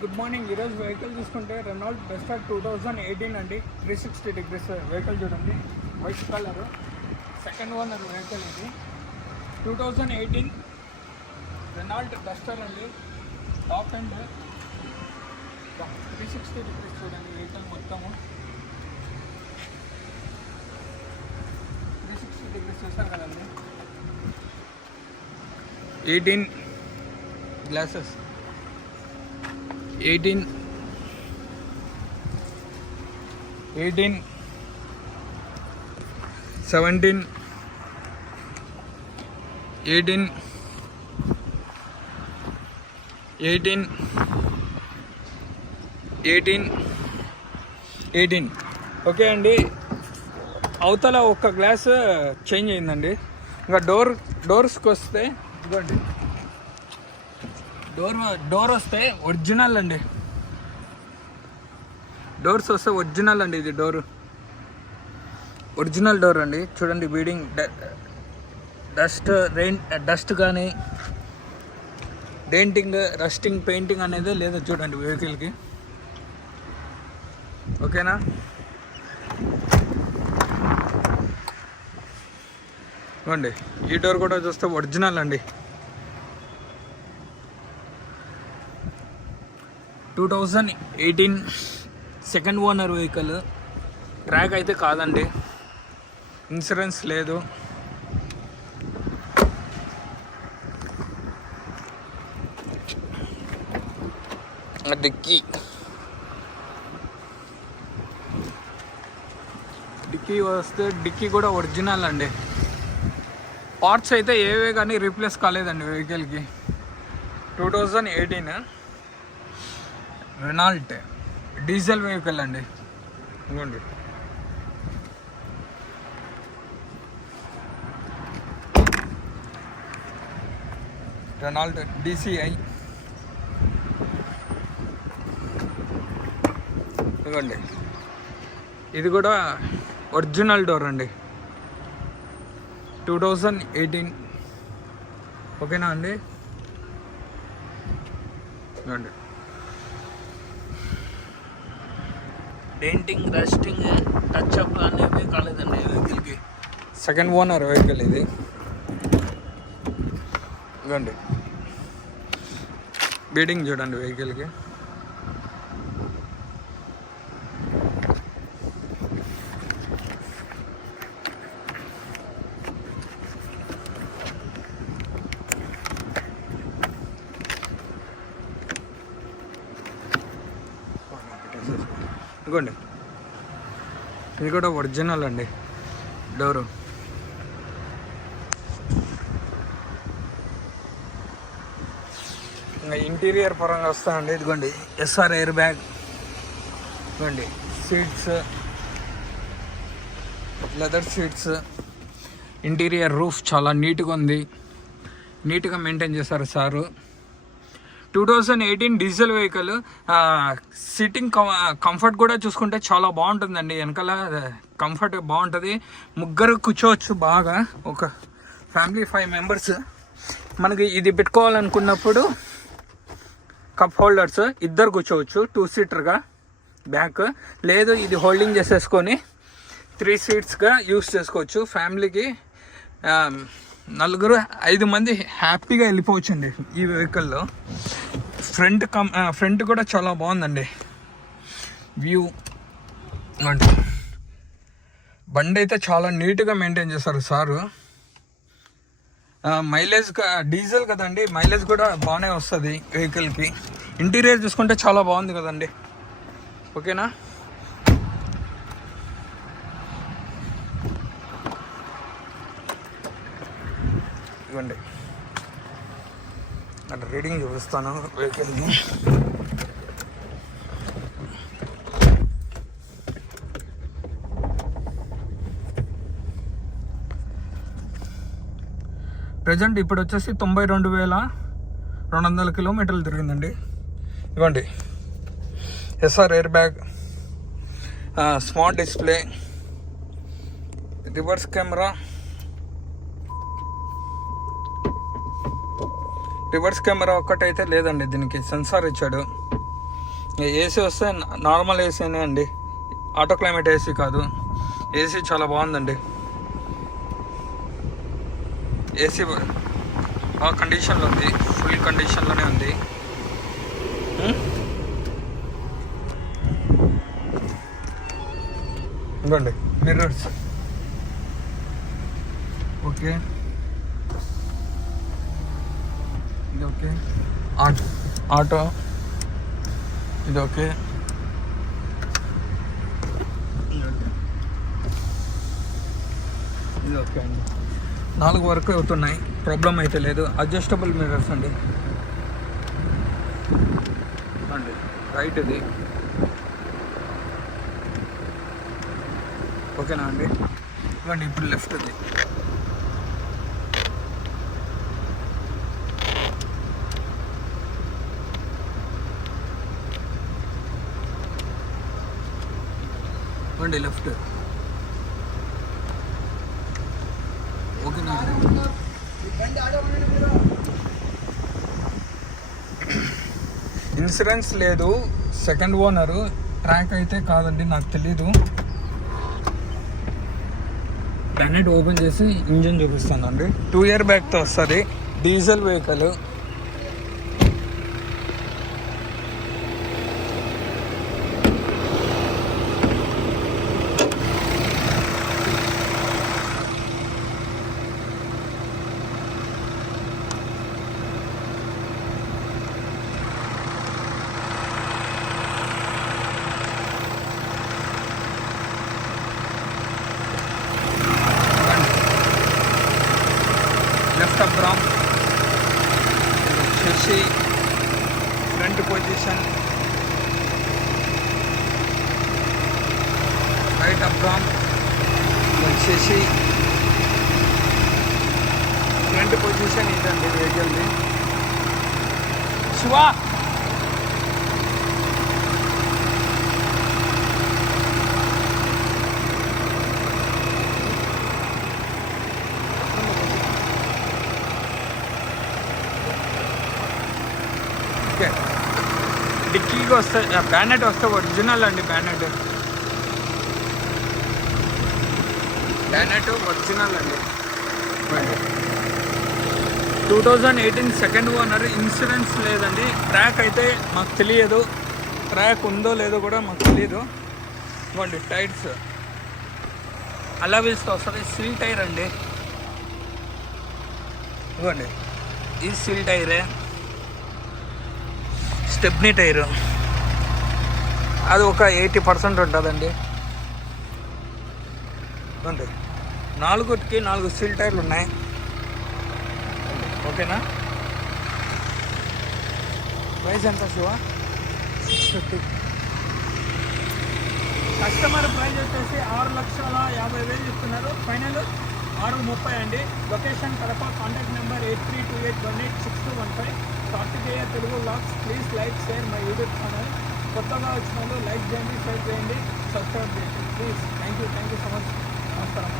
Good morning. ఈరోజు వెహికల్ చూసుకుంటే Renault Duster 2018 అండి. 360 degrees వెహికల్ చూడండి, white colour, second owner vehicle ఇది. 2018 రెనాల్ట్ డస్టర్ అండి, టాప్ అండ్ 360 degrees చూడండి వెహికల్ మొత్తము. 360 degrees చూసారు కదండి. 18 గ్లాసెస్, 18 17 18 ఓకే అండి. అవతల ఒక్క గ్లాస్ చేంజ్ అయిందండి. ఇంకా డోర్స్కి వస్తే ఇదిగోండి, డోర్ వస్తే ఒరిజినల్ అండి. డోర్స్ వస్తే ఒరిజినల్ అండి. ఇది ఒరిజినల్ డోర్ అండి. చూడండి, బీడింగ్ డస్ట్ కానీ డెంటింగ్, రస్టింగ్, పెయింటింగ్ అనేది లేదు చూడండి వెహికల్కి. ఓకేనా? ఇవ్వండి, ఈ డోర్ కూడా చూస్తే ఒరిజినల్ అండి. 2018 సెకండ్ ఓనర్ వెహికల్. ట్రాక్ అయితే కాదండి, ఇన్సూరెన్స్ లేదు. డిక్కీ వస్తే డిక్కీ కూడా ఒరిజినల్ అండి. పార్ట్స్ అయితే ఏవే కానీ రీప్లేస్ కాలేదండి వెహికల్కి. 2018 రెనాల్ట్ డీజిల్ వెహికల్ అండి. ఇదిగోండి, రెనాల్ట్ DCI. ఇదిగోండి, ఇది కూడా ఒరిజినల్ డోర్ అండి. 2018 ఓకేనా అండి? ఇదిగోండి, డెంటింగ్, రస్టింగ్, టచ్అప్ అనేవి కాలేదండి వెహికల్కి. సెకండ్ ఓనర్ వెహికల్ ఇది. ఇదిగోండి, బీడింగ్ చూడండి వెహికల్కి. ఇదిగోండి, ఇది కూడా ఒరిజినల్ అండి డోరు. ఇంకా ఇంటీరియర్ పరంగా వస్తాయండి. ఇదిగోండి, SR ఎయిర్ బ్యాగ్, ఇదిగోండి seats, leather seats. Interior roof చాలా నీట్గా ఉంది, నీట్గా మెయింటైన్ చేశారు సారు. 2018 డీజిల్ వెహికల్. సిట్టింగ్ కంఫర్ట్ కూడా చూసుకుంటే చాలా బాగుంటుందండి. వెనకాల కంఫర్ట్ బాగుంటుంది, ముగ్గురు కూర్చోవచ్చు బాగా. ఒక ఫ్యామిలీ 5 మెంబర్స్ మనకి ఇది పెట్టుకోవాలనుకున్నప్పుడు కప్ హోల్డర్స్ ఇద్దరు కూర్చోవచ్చు 2 సీటర్గా బ్యాక్. లేదు, ఇది హోల్డింగ్ చేసేసుకొని 3 సీట్స్గా యూస్ చేసుకోవచ్చు. ఫ్యామిలీకి 5 మంది హ్యాపీగా వెళ్ళిపోవచ్చండి ఈ వెహికల్లో. ఫ్రంట్ కూడా చాలా బాగుందండి వ్యూ. అంటే బండి అయితే చాలా నీట్గా మెయింటైన్ చేస్తారు సారు. మైలేజ్ డీజిల్ కదండి, మైలేజ్ కూడా బాగానే వస్తుంది వెహికల్కి. ఇంటీరియర్ చూసుకుంటే చాలా బాగుంది కదండి. ఓకేనా? ఇవ్వండి, అంటే రీడింగ్ చూపిస్తాను వెహికల్ని. ప్రజెంట్ ఇప్పుడు వచ్చేసి 92,200 కిలోమీటర్లు తిరిగిందండి. ఇవ్వండి, SR air bag, smart display, reverse camera, reverse camera ఒక్కటైతే లేదండి, దీనికి సెన్సార్ ఇచ్చాడు. ఏసీ వస్తే నార్మల్ ఏసీనే అండి, ఆటో క్లైమేట్ ఏసీ కాదు. ఏసీ చాలా బాగుందండి. ఏసీ బాగా కండిషన్లో ఉంది, ఫుల్ కండిషన్లోనే ఉంది. ఇదిగోండి మిర్రర్స్. ఓకే, ఇది ఓకే. ఆటో ఇది ఓకే. ఇది ఓకే అండి. 4 వరకు అవుతున్నాయి, ప్రాబ్లం అయితే లేదు. అడ్జస్టబుల్ మిర్రర్స్ అండి. రైట్ ఇది ఓకేనా అండి. ఇవ్వండి ఇప్పుడు లెఫ్ట్ ఇది. ఇవ్వండి లెఫ్ట్ ఓకేనా అండి. ఇన్సూరెన్స్ లేదు, సెకండ్ ఓనరు. ట్రాక్ అయితే కాదండి, నాకు తెలీదు. ప్యానెట్ ఓపెన్ చేసి ఇంజిన్ చూపిస్తానండి. 2 ఇయర్ బ్యాక్తో వస్తుంది, diesel vehicle. Left up ram వచ్చేసి front position, right up ram వచ్చేసి ఫ్రంట్ పొజిషన్. ఇదండి వెహికల్ది. శివా ఓకే. డిక్కీకి వస్తే బ్యానెట్ వస్తే ఒరిజినల్ అండి. బ్యానెట్ ఒరిజినల్ అండి. 2018 సెకండ్ ఓనర్. ఇన్సూరెన్స్ లేదండి. ట్రాక్ అయితే మాకు తెలియదు, ట్రాక్ ఉందో లేదో కూడా మాకు తెలియదు. ఇవ్వండి టైర్స్ అలావిల్స్తో వస్తుంది. సీల్ టైర్ అండి. ఇవ్వండి ఈ సీల్ టైరే. స్టెప్నీ టైరు అది ఒక 80% ఉంటుందండి. అండి 4కి 4 సీల్ టైర్లు ఉన్నాయి. ఓకేనా. ప్రైస్ ఎంత శివ? 650. కస్టమర్ ప్రైస్ వచ్చేసి 6,50,000 ఇస్తున్నారు. ఫైనల్ 6,30 అండి. Location Kadapa. Contact number 8328186215. Karthikeya Telugu vlogs. Please like, share my YouTube channel. కొత్తగా వచ్చిన వాళ్ళు లైక్ చేయండి, షేర్ చేయండి, సబ్స్క్రైబ్ చేయండి please. Thank you so much. నమస్కారం.